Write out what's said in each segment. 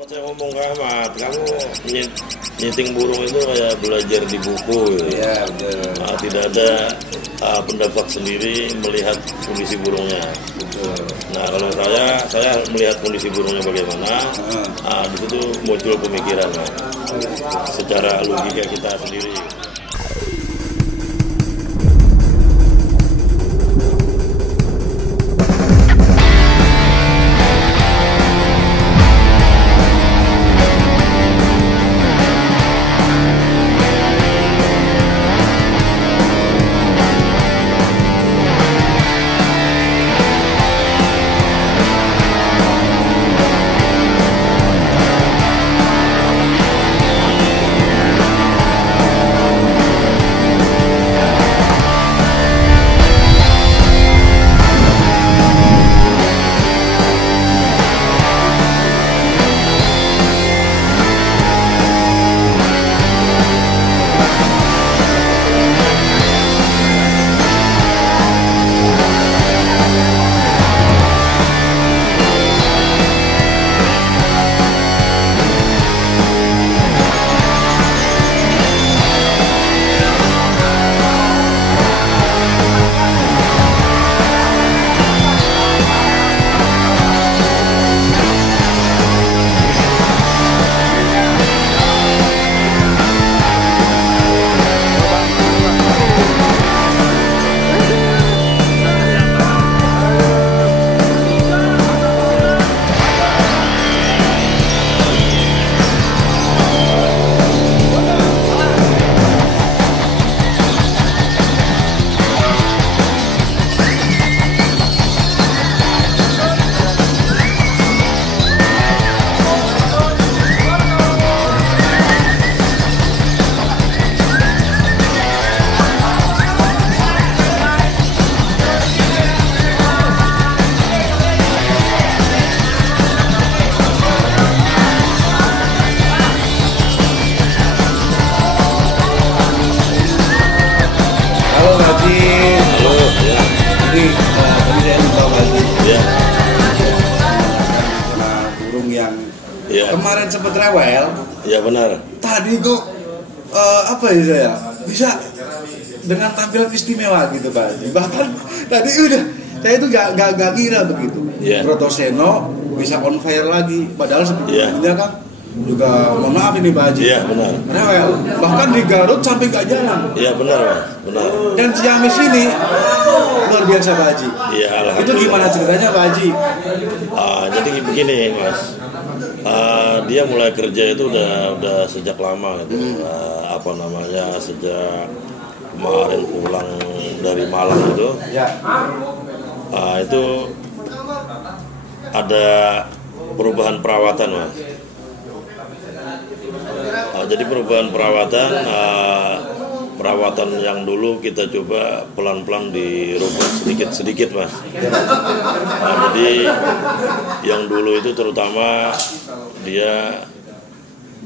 Saya ngomong ke Ahmad, kamu nyeting burung itu kayak belajar di buku gitu. Iya, betul. Nah, tidak ada pendapat sendiri melihat kondisi burungnya. Betul. Nah, kalau saya melihat kondisi burungnya bagaimana, di situ muncul pemikiran, secara logika kita sendiri. Kemarin sempat rewel. Iya benar. Tadi kok apa ya saya bisa dengan tampilan istimewa gitu Pak. Bahkan tadi saya itu gak kira begitu. Yeah. Protoseno bisa on fire lagi. Padahal sebetulnya kan juga mohon maaf ini Pak Haji. Iya benar. Rewel. Bahkan di Garut sampai gak jalan. Iya benar Mas. Benar. Dan Ciamis ini luar biasa Pak Haji. Iya alhamdulillah. Itu gimana ceritanya Pak Haji? Jadi begini Mas. Dia mulai kerja itu udah sejak lama gitu. Sejak kemarin pulang dari Malang itu. Itu ada perubahan perawatan Mas. Jadi perubahan perawatan yang dulu kita coba pelan-pelan dirubah sedikit-sedikit Mas. Jadi yang dulu itu terutama dia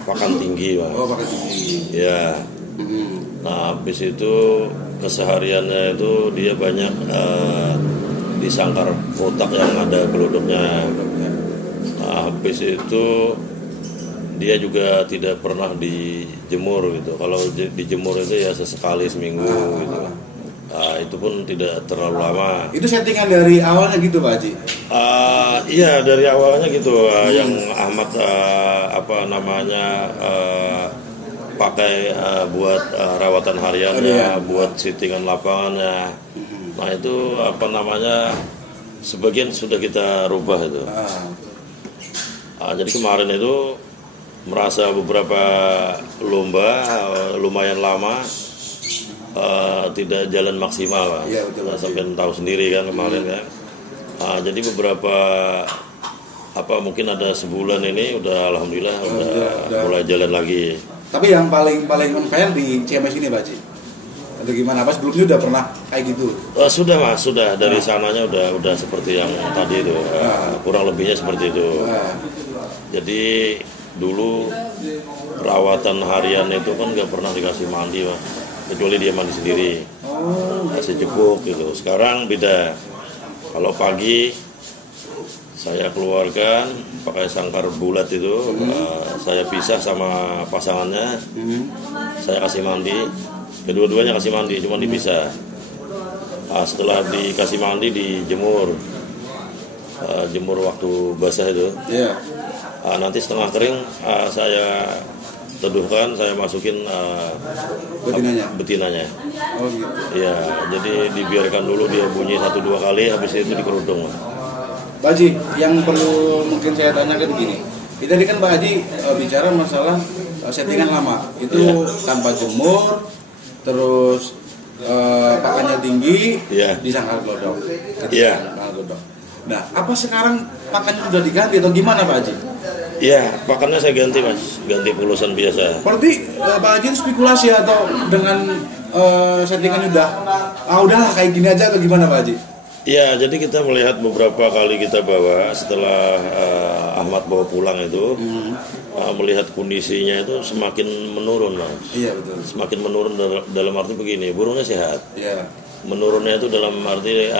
pakan tinggi Mas. Oh, pakan tinggi. Ya. Nah habis itu kesehariannya itu dia banyak di sangkar kotak yang ada gelodoknya. Nah habis itu dia juga tidak pernah dijemur gitu. Kalau dijemur itu ya sesekali seminggu gitu. Itu pun tidak terlalu lama. Itu settingan dari awalnya gitu Pak Haji? Iya dari awalnya gitu. Yang Ahmad pakai buat rawatan hariannya, buat sittingan lapangannya. Nah itu sebagian sudah kita rubah itu. Jadi kemarin itu merasa beberapa lomba lumayan lama tidak jalan maksimal Pak. Ya, betul. Sampai tahu sendiri kan kemarin kan. Jadi beberapa mungkin ada sebulan ini udah alhamdulillah udah mulai jalan lagi. Tapi yang paling on fire di CMS ini Pak Haji? Atau gimana? Apa sebelumnya udah pernah kayak gitu? Sudah Mas, sudah dari sananya udah seperti yang tadi itu. Kurang lebihnya seperti itu. Jadi dulu perawatan harian itu kan nggak pernah dikasih mandi Mas, kecuali dia mandi sendiri, kasih cebok gitu. Sekarang beda. Kalau pagi Saya keluarkan pakai sangkar bulat itu, saya pisah sama pasangannya, saya kasih mandi, kedua-duanya kasih mandi, cuma dipisah. Setelah dikasih mandi dijemur, jemur waktu basah itu. Nanti setengah kering saya teduhkan, saya masukin betinanya. Oh gitu. Ya, jadi dibiarkan dulu dia bunyi 1-2 kali, habis itu dikerudung. Pak Haji, yang perlu mungkin saya tanyakan begini. Tadi kan Pak Haji bicara masalah settingan lama. Itu tanpa jemur, terus pakannya tinggi, di sangkar glodok. Nah, apa sekarang pakannya sudah diganti atau gimana Pak Haji? Iya, pakannya saya ganti Mas, ganti pulusan biasa. Berarti Pak Haji itu spekulasi atau dengan settingan udahlah kayak gini aja atau gimana Pak Haji? Iya, jadi kita melihat beberapa kali kita bawa setelah Ahmad bawa pulang itu, melihat kondisinya itu semakin menurun Mas. Iya betul. Semakin menurun dalam arti begini, burungnya sehat. Iya. Menurunnya itu dalam arti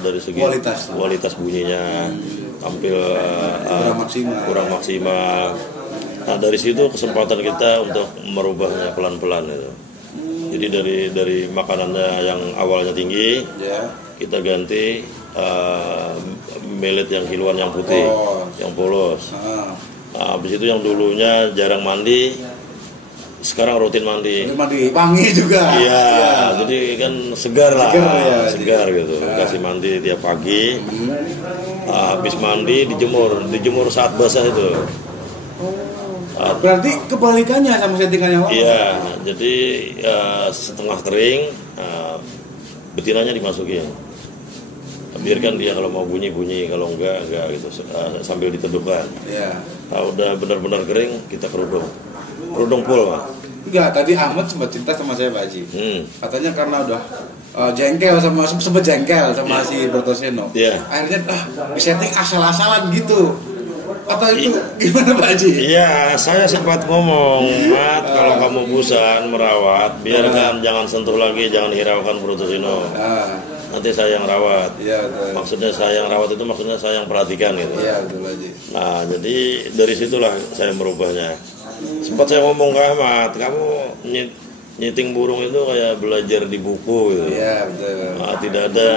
dari segi kualitas bunyinya hampir kurang maksimal. Nah dari situ kesempatan kita untuk merubahnya pelan-pelan itu. Jadi dari makanannya yang awalnya tinggi, kita ganti millet yang kiluan yang putih, yang polos. Nah, habis itu yang dulunya jarang mandi, sekarang rutin mandi. Wangi juga. Iya, jadi kan segar lah, segar gitu. Kasih mandi tiap pagi. Habis mandi dijemur saat basah itu. Berarti kebalikannya sama settingan yang lama. Iya, jadi setengah kering, betinanya dimasukin. Biarkan dia kalau mau bunyi, kalau enggak gitu, sambil diteduhkan. Udah benar-benar kering, kita kerudung full Pak. Enggak, tadi Ahmad sempat cerita sama saya Pak Haji. Katanya karena udah jengkel sama si Bertoseno. Akhirnya disetting asal-asalan gitu. Atau itu gimana Pak Haji? Iya, saya sempat ngomong, Mat, kalau kamu bosan merawat, biarkan, jangan sentuh lagi, jangan hiraukan Bertoseno. Nanti saya yang rawat. Maksudnya saya yang rawat itu maksudnya saya yang perhatikan gitu. Betul Haji. Nah, jadi dari situlah saya merubahnya. Sempat saya ngomong ke Ahmad, kamu nyiting burung itu kayak belajar di buku gitu. Betul. Tidak ada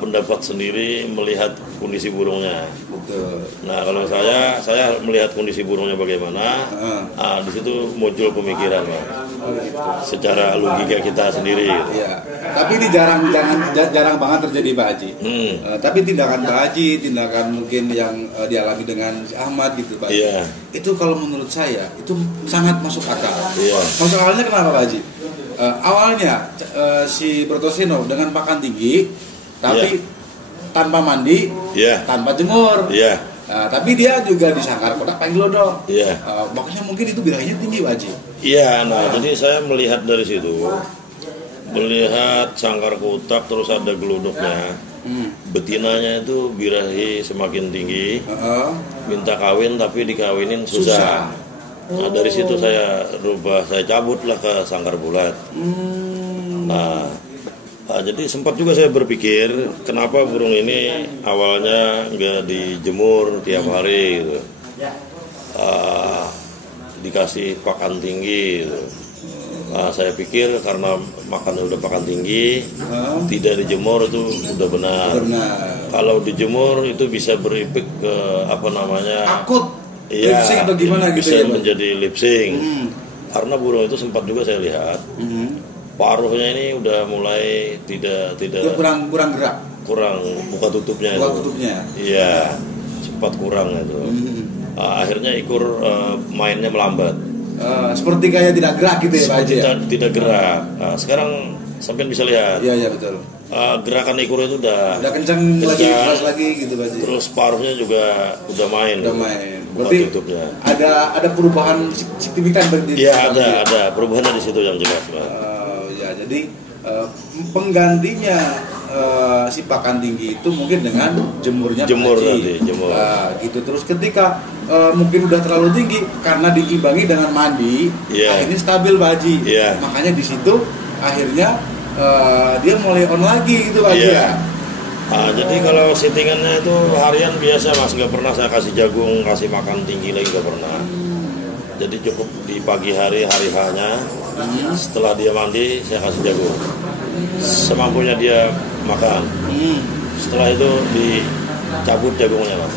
pendapat sendiri melihat kondisi burungnya. Betul. Nah, kalau saya melihat kondisi burungnya bagaimana, di situ muncul pemikiran, Mas. Secara logika kita sendiri. Gitu. Tapi ini jarang banget terjadi Pak Haji. Tapi tindakan Pak Haji, tindakan mungkin yang dialami dengan si Ahmad gitu Pak. Itu kalau menurut saya itu sangat masuk akal. Masuk akalnya kenapa Pak Haji? Awalnya si Bertoseno dengan pakan tinggi, tapi tanpa mandi, tanpa jemur. Tapi dia juga disangkar kotak paling glodok. Makanya mungkin itu birahinya tinggi Pak Haji. Jadi saya melihat dari situ, melihat sangkar kotak terus ada gelodoknya, betinanya itu birahi semakin tinggi, minta kawin tapi dikawinin susah. Nah dari situ saya cabutlah ke sangkar bulat. Jadi sempat juga saya berpikir kenapa burung ini awalnya nggak dijemur tiap hari gitu. Dikasih pakan tinggi gitu. Saya pikir karena makannya udah pakan tinggi, tidak dijemur itu udah benar. Kalau dijemur itu bisa berefek ke akut lipsing atau gimana gitu bisa menjadi lipsing. Karena burung itu sempat juga saya lihat paruhnya ini udah mulai tidak kurang gerak, kurang buka tutupnya. Iya, sempat kurang itu. Akhirnya ikur mainnya melambat. Seperti kayak tidak gerak gitu ya Pak Haji. Tidak gerak. Sekarang sampai bisa lihat. Iya betul. Gerakan ikur itu udah kencang lagi gitu Pak Haji. Terus paruhnya juga udah main. Berarti ada perubahan signifikan berarti. Iya ada perubahan di situ yang jelas Pak. Jadi penggantinya si pakan tinggi itu mungkin dengan jemur nanti. Gitu. Terus ketika mungkin udah terlalu tinggi karena diimbangi dengan mandi, akhirnya stabil Pak Haji. Makanya di situ akhirnya dia mulai on lagi gitu Pak Haji. Jadi kalau settingannya itu harian biasa Mas, nggak pernah saya kasih jagung, kasih makan tinggi lagi nggak pernah. Jadi cukup di pagi hari H-nya, setelah dia mandi saya kasih jagung, semampunya dia makan. Setelah itu dicabut jagungnya Mas.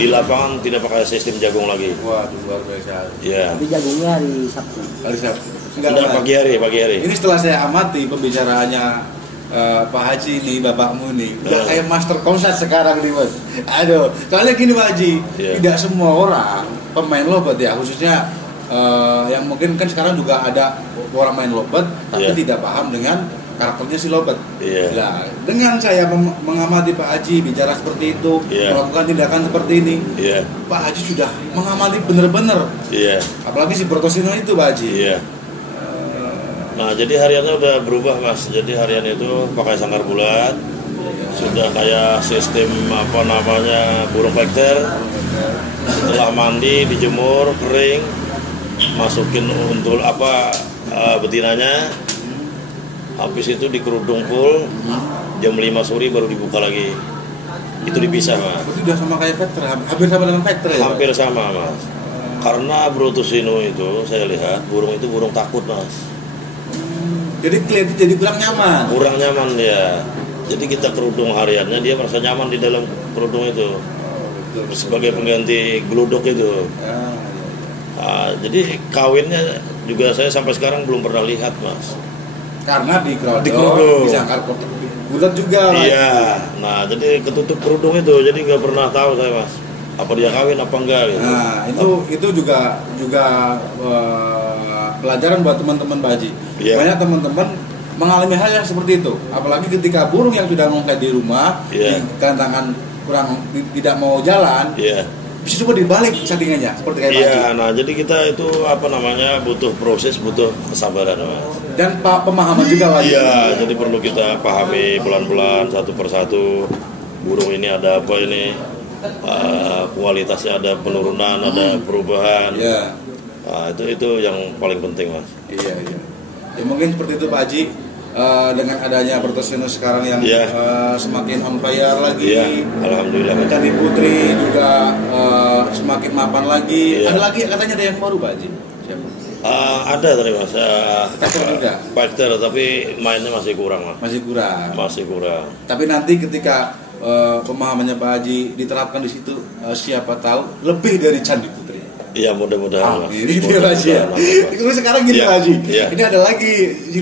Di lapangan tidak pakai sistem jagung lagi. Waduh, luar biasa. Iya. Tapi jagungnya hari Sabtu. Hari Sabtu. Enggak, pagi hari. Ini setelah saya amati pembicaraannya Pak Haji nih, bapakmu nih, udah kayak master konsat sekarang nih Mas. Aduh, soalnya gini Pak Haji, tidak semua orang pemain lobet ya, khususnya yang mungkin kan sekarang juga ada orang main lobet tapi tidak paham dengan karakternya si lobet. Nah, dengan saya mengamati Pak Haji bicara seperti itu, melakukan tindakan seperti ini, Pak Haji sudah mengamati benar-benar. Apalagi si Brotosino itu Pak Haji. Nah, jadi hariannya udah berubah Mas. Jadi harian itu pakai sangkar bulat, sudah kayak sistem apa namanya burung vektor. Setelah mandi dijemur kering, masukin untul betinanya. Habis itu dikerudung full, jam 5 sore baru dibuka lagi. Itu dipisah Mas. Itu udah sama kayak vektor, hampir sama dengan vektor ya? Hampir sama Mas. Karena Brotosino itu saya lihat burung itu burung takut Mas. Jadi kelihatan jadi kurang nyaman. Kurang nyaman dia. Jadi kita kerudung hariannya dia merasa nyaman di dalam kerudung itu. Sebagai pengganti gludok itu. Jadi kawinnya juga saya sampai sekarang belum pernah lihat Mas. Karena di kerudung bisa angkar bulat juga. Iya. Nah jadi ketutup kerudung itu, jadi nggak pernah tahu saya Mas. Apa dia kawin apa enggak gitu. Nah itu juga pelajaran buat teman-teman Pak Haji. Banyak teman-teman mengalami hal yang seperti itu. Apalagi ketika burung yang sudah ngongkat di rumah, digantangan kurang tidak mau jalan, bisa coba dibalik settingannya seperti kayak Pak Haji. Nah jadi kita itu butuh proses, butuh kesabaran Mas. Dan pemahaman juga Pak Haji. Jadi perlu kita pahami pelan-pelan satu persatu. Burung ini ada apa ini? Kualitasnya ada penurunan, ada perubahan. Nah, itu yang paling penting Mas. Iya. Ya mungkin seperti itu Pak Haji. Dengan adanya Brotosino sekarang yang semakin on fire lagi, alhamdulillah. Candi Putri juga semakin mapan lagi. Ada lagi katanya ada yang baru Pak Haji. Ada tadi Mas. Vektor juga. Vektor tapi mainnya masih kurang Mas. Masih kurang. Tapi nanti ketika pemahamannya Pak Haji diterapkan di situ, siapa tahu lebih dari Candi Putri. Iya mudah-mudahan. Ini dia Pak Haji. Terus sekarang gini Pak Haji. Ini ada lagi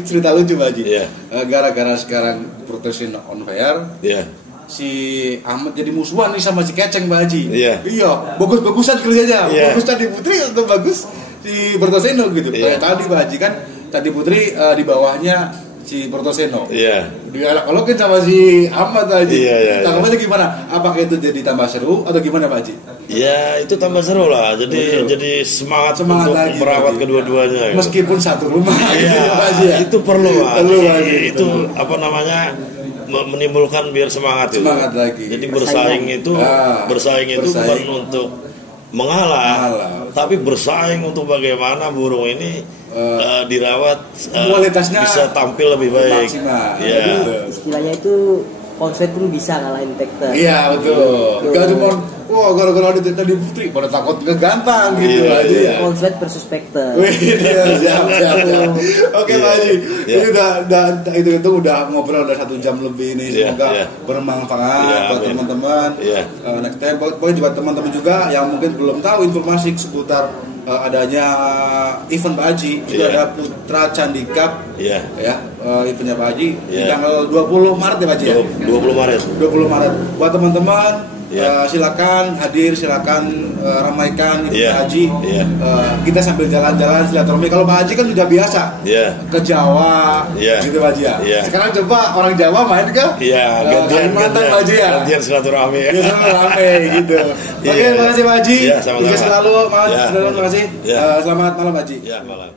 cerita lucu Pak Haji. Gara-gara sekarang Brotosino on fire. Si Ahmad jadi musuhan nih sama si Keceng Pak Haji. Iya. Bagus-bagusan kerjanya. Bagus Candi Putri atau bagus si Brotosino gitu. Kayak tadi Pak Haji kan Candi Putri di bawahnya si Brotosino. Dialog-alogin sama si Ahmad Haji. Tanggapannya gimana? Apakah itu jadi tambah seru atau gimana Pak Haji? Ya itu tambah seru lah. Jadi semangat untuk lagi, merawat kedua-duanya. Meskipun satu rumah. Itu perlu Pak. Itu menimbulkan biar semangat lagi. Jadi bersaing itu bukan untuk mengalah, tapi bersaing untuk bagaimana burung ini dirawat kualitasnya bisa tampil lebih baik. Istilahnya itu konsep pun bisa ngalahin vektor. Iya betul. Gak cuma gara-gara ada Candi Putri pada takut ngegantang gitu aja. Konsep versus vektor. Siap. Oke Pak Haji. Ini udah udah ngobrol udah 1 jam lebih ini. Semoga bermanfaat buat teman-teman. Next time pokoknya juga teman-teman juga yang mungkin belum tahu informasi seputar adanya event Pak Haji. Itu ada Putra Candi Cup. Eventnya Pak Haji di tanggal 20 Maret ya Pak Haji ya? 20 Maret. Buat teman-teman silakan hadir, silakan ramaikan Pak Haji. Kita sambil jalan-jalan silaturahmi. Kalau Pak Haji kan sudah biasa ke Jawa, gitu Pak Haji ya. Sekarang coba orang Jawa main ke Kalimantan Pak Haji ya. Gantian silaturahmi. Gitu. Oke, terima kasih Pak Haji. Sama-sama. Selalu, terima kasih. Selamat malam Pak Haji. Malam.